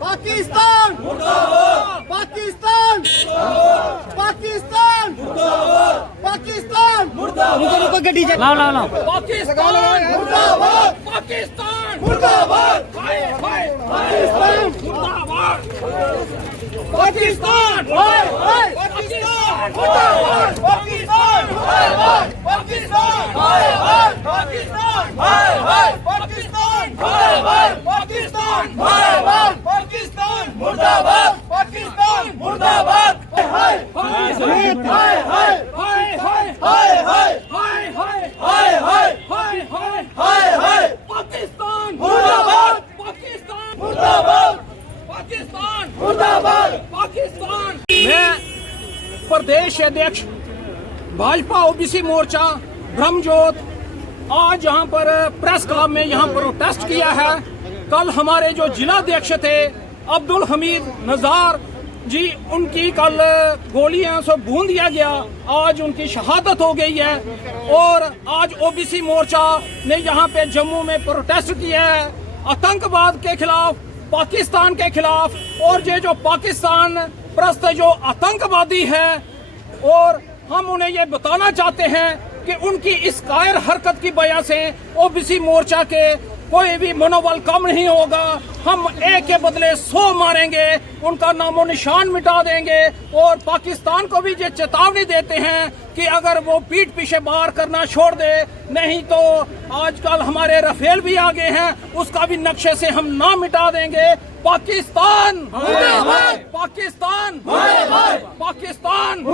पाकिस्तान पाकिस्तान पाकिस्तान पाकिस्तान रुको गड्डी लाओ पाकिस्तान मुर्दाबाद पाकिस्तान मुर्दाबाद पाकिस्तान मुर्दाबाद पाकिस्तान पाकिस्तान मुर्दाबाद पाकिस्तान पाकिस्तान पाकिस्तान पाकिस्तान पाकिस्तान पाकिस्तान मुर्दाबाद पाकिस्तान मुर्दाबाद हाय हाय हाय हाय हाय हाय हाय हाय हाय हाय हाय हाय हाय पाकिस्तान मुर्दाबाद पाकिस्तान मुर्दाबाद पाकिस्तान मुर्दाबाद पाकिस्तान। मैं प्रदेश अध्यक्ष भाजपा ओबीसी मोर्चा ब्रह्मजोत आज यहाँ पर प्रेस क्लब में यहाँ प्रोटेस्ट किया है। कल हमारे जो जिलाध्यक्ष थे अब्दुल हमीद नजार जी, उनकी कल गोलियां से भून दिया गया, आज उनकी शहादत हो गई है। और आज ओबीसी मोर्चा ने यहाँ पे जम्मू में प्रोटेस्ट किया है आतंकवाद के खिलाफ, पाकिस्तान के खिलाफ। और ये जो पाकिस्तान प्रस्त जो आतंकवादी है, और हम उन्हें ये बताना चाहते हैं कि उनकी इस कायर हरकत की वजह से ओबीसी मोर्चा के कोई भी मनोबल कम नहीं होगा। हम एक के बदले 100 मारेंगे, उनका नामो निशान मिटा देंगे। और पाकिस्तान को भी ये चेतावनी देते हैं कि अगर वो पीठ पीछे वार करना छोड़ दे, नहीं तो आजकल हमारे राफेल भी आगे हैं, उसका भी नक्शे से हम ना मिटा देंगे। पाकिस्तान पाकिस्तान पाकिस्तान।